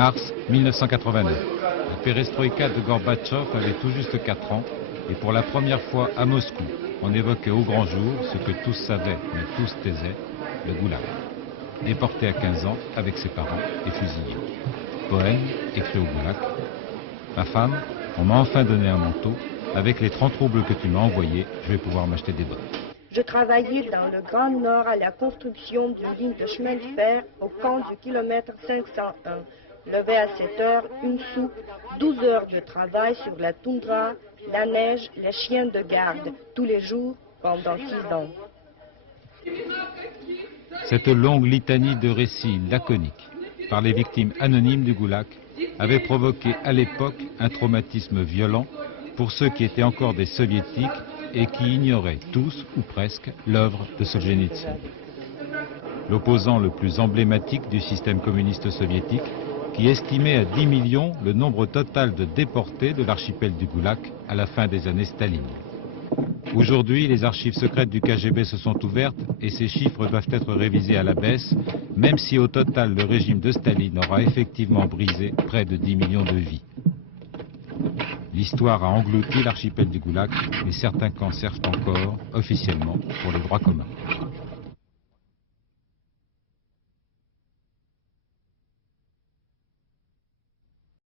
Mars 1989. La perestroïka de Gorbatchev avait tout juste 4 ans et pour la première fois à Moscou, on évoquait au grand jour ce que tous savaient mais tous taisaient, le goulag. Déporté à 15 ans avec ses parents et fusillé. Poème écrit au goulag. Ma femme, on m'a enfin donné un manteau. Avec les 30 roubles que tu m'as envoyés, je vais pouvoir m'acheter des bottes. Je travaillais dans le Grand Nord à la construction d'une ligne de chemin de fer au camp du kilomètre 501. Levé à 7 heures, une soupe, 12 heures de travail sur la toundra, la neige, les chiens de garde, tous les jours pendant 6 ans. Cette longue litanie de récits laconiques par les victimes anonymes du goulag avait provoqué à l'époque un traumatisme violent pour ceux qui étaient encore des soviétiques et qui ignoraient tous ou presque l'œuvre de Solzhenitsyn. L'opposant le plus emblématique du système communiste soviétique qui estimait à 10 millions le nombre total de déportés de l'archipel du Goulag à la fin des années Staline. Aujourd'hui, les archives secrètes du KGB se sont ouvertes et ces chiffres doivent être révisés à la baisse, même si au total le régime de Staline aura effectivement brisé près de 10 millions de vies. L'histoire a englouti l'archipel du Goulag, mais certains camps servent encore, officiellement, pour les droits communs.